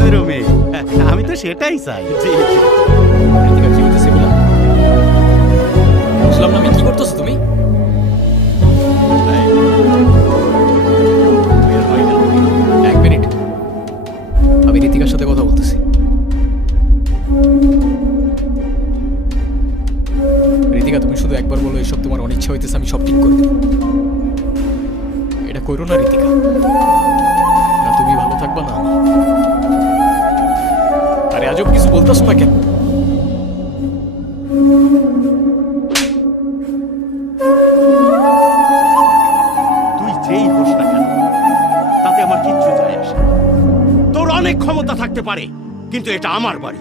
কাজেরও মেয়ে। আমি তো সেটাই চাই। জি জি। ঋতিকা কি হইতেছে এগুলা? বুঝলাম না, আমি কি করতেছো তুমি? এক মিনিট, আমি ঋতিকার সাথে কথা বলতেছি। ঋতিকা, তুমি শুধু একবার বলো এসব তোমার অনিচ্ছা হইতেছে, আমি সব ঠিক করে দেব। এটা করো না ঋতিকা, না তুমি ভালো থাকবা না আমি। আরে আজব কিছু বলতেছো না কেন? তুই যেই হোস না কেন, তাতে আমার কিচ্ছু যায় আসে না। তোর অনেক ক্ষমতা থাকতে পারে, কিন্তু এটা আমার বাড়ি।